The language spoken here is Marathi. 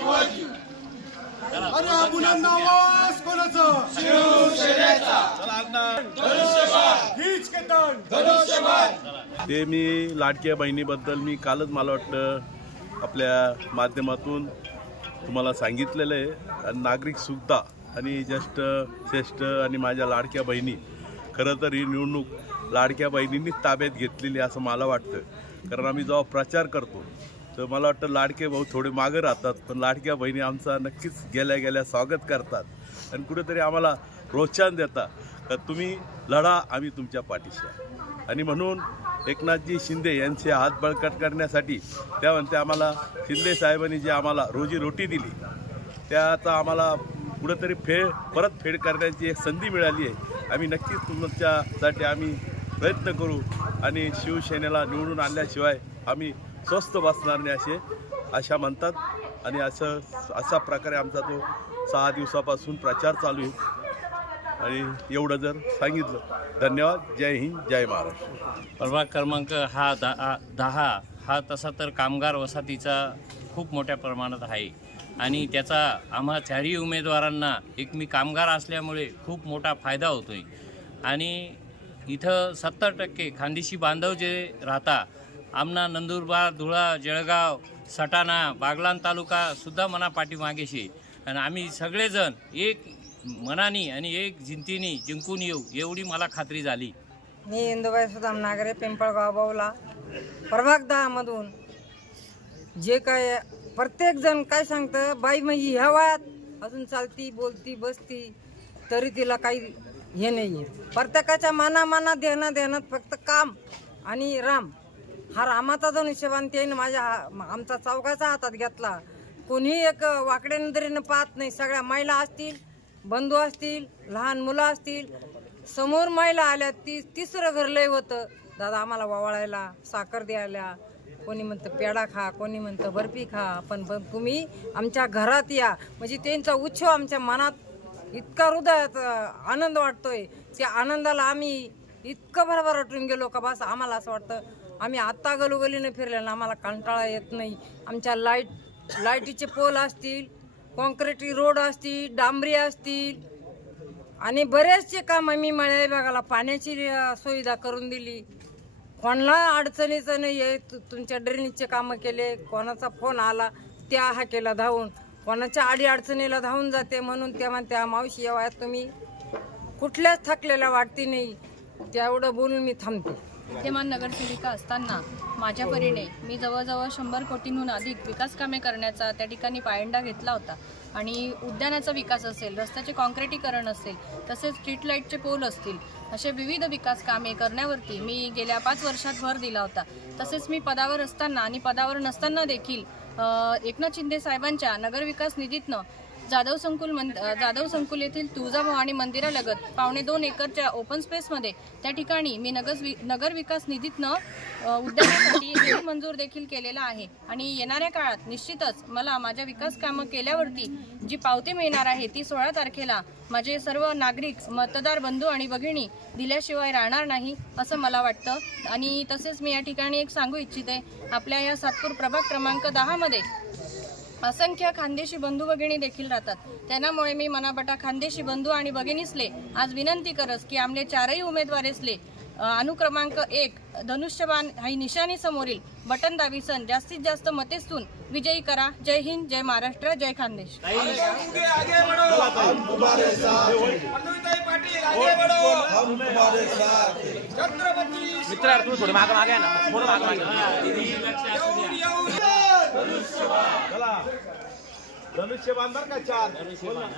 शिवाजी. आणि हा बुलंद आवाज कोणाचा? शिवसेनेचा. हीच केतन धनुष्यबाण. ते मी लाडक्या बहिणीबद्दल मी कालच मला वाटतं आपल्या माध्यमातून तुम्हाला सांगितलेलं आहे. आणि नागरिकसुद्धा आणि ज्येष्ठ श्रेष्ठ आणि माझ्या लाडक्या बहिणी, खरं तर ही निवडणूक लाडक्या बहिणींनीच ताब्यात घेतलेली असं मला वाटतं. कारण आम्ही जेव्हा प्रचार करतो तर मला वाटतं लाडके भाऊ थोडे मागं राहतात, पण लाडक्या बहिणी आमचा नक्कीच गेल्या गेल्या स्वागत करतात आणि कुठेतरी आम्हाला प्रोत्साहन देतात का तुम्ही लढा, आम्ही तुमच्या पाठीशी आहे. आणि म्हणून एकनाथजी शिंदे यांचे हात बळकट करण्यासाठी त्या म्हणते आम्हाला शिंदे साहेबांनी जे आम्हाला रोजीरोटी दिली त्याचा आम्हाला कुठंतरी परतफेड करण्याची एक संधी मिळाली आहे. आम्ही नक्कीच तुमच्यासाठी आम्ही प्रयत्न करू आणि शिवसेनेला निवडून आणल्याशिवाय आम्ही स्वस्थ बसणार नाही असे आशा म्हणतात. आणि असा प्रकारे आमचा तो 6 दिवसापासून प्रचार चालू आहे. आणि एवढं जर सांगितलं. धन्यवाद. जय हिंद, जय महाराष्ट्र. प्रभाग क्रमांक हा 10 हा तसा तर कामगार वसाहतीचा खूप मोठ्या प्रमाणात आहे आणि त्याचा आम्हा चारही उमेदवारांना एक मी कामगार असल्यामुळे खूप मोठा फायदा होतो आहे. आणि इथं 70% खानदेशी बांधव जे राहता, आमना, नंदुरबार, धुळा, जळगाव, सटाणा, बागलाण तालुकासुद्धा मना पाठीमागेशी आणि आम्ही सगळेजण एक मनानी आणि एक जिंतीने जिंकून येऊ एवढी मला खात्री झाली. मी इंदुबाई सुदाम नागरे, पिंपळगाव बावला. प्रभाग 10 मधून जे काय प्रत्येकजण काय सांगतं, बाई म्हणजे ह्या वयात अजून चालती बोलती बसती तरी तिला काही हे नाही आहे. प्रत्येकाच्या मनात ध्यानात फक्त काम आणि राम. हा रामाचा जो हिशोबाने त्याने आमचा चौघाचा हातात घेतला. कोणी एक वाकड्या नजरेनं पाहत नाही. सगळ्या महिला असतील, बंधू असतील, लहान मुलं असतील, समोर महिला आल्या. तिसरं घर लय होतं, दादा आम्हाला वावळायला साखर द्यायला. कोणी म्हणतं पेढा खा, कोणी म्हणतं बर्फी खा, पण तुम्ही आमच्या घरात या. म्हणजे त्यांचा उत्सव आमच्या मनात इतका हृदयात आनंद वाटतोय. त्या आनंदाला आम्ही इतकं भरभराटून गेलो का बस आम्हाला असं वाटतं आम्ही आत्ता गलोगलीनं फिरलेलं आम्हाला कंटाळा येत नाही. आमच्या लाईटीचे पोल असतील, कॉन्क्रीटी रोड असतील, डांबरी असतील आणि बरेचसे काम आम्ही मळ्या विभागाला पाण्याची सुविधा करून दिली. कोणाला अडचणीचं नाही आहे. तुमच्या ड्रेनेजचे कामं केले. कोणाचा फोन आला त्या हा केला धावून, कोणाच्या अडचणीला धावून जाते. म्हणून त्या म्हणत्या मावशी या वयात तुम्ही कुठल्याच थकलेल्या वाटती नाही. तेवढं बोलून मी थांबते. विद्यमान नगरसेविका असताना माझ्या परीने मी जवळजवळ 100 कोटींहून अधिक विकास कामे करण्याचा त्या ठिकाणी पायंडा घेतला होता. आणि उद्यानाचा विकास असेल, रस्त्याचे कॉन्क्रिटीकरण असेल, तसेच स्ट्रीट लाईटचे पोल असतील, असे विविध विकास कामे करण्यावरती मी गेल्या 5 वर्षात भर दिला होता. तसेच मी पदावर असताना आणि पदावर नसताना देखील एकनाथ शिंदे साहेबांच्या नगरविकास निधीतनं जाधव संकुल येथील तुळजाभवानी मंदिरालगत 2.25 एकरच्या ओपन स्पेसमध्ये त्या ठिकाणी मी नगर विकास निधीतनं उद्यानासाठी निधी मंजूर देखील केलेला आहे. आणि येणाऱ्या काळात निश्चितच मला माझ्या विकास कामं केल्यावरती जी पावती मिळणार आहे ती 16 तारखेला माझे सर्व नागरिक, मतदार बंधू आणि भगिनी दिल्याशिवाय राहणार नाही असं मला वाटतं. आणि तसेच मी या ठिकाणी एक सांगू इच्छिते, आपल्या या सातपूर प्रभाग क्रमांक 10 मध्ये असंख्य खानदेशी बंधू भगिनी देखील राहतात. त्यामुळे मी मनाबटा खानदेशी बंधू आणि भगिनीसले आज विनंती करस की आमले 4ही उमेदवारेसले अनुक्रमांक 1 धनुष्यबाण ही निशाणी समोरील बटन दाबीसन जास्तीत जास्त मतेस्तून विजयी करा. जय हिंद, जय महाराष्ट्र, जय खानदेश. धनुष्यबाण बर का 4 धनुष्यबाण.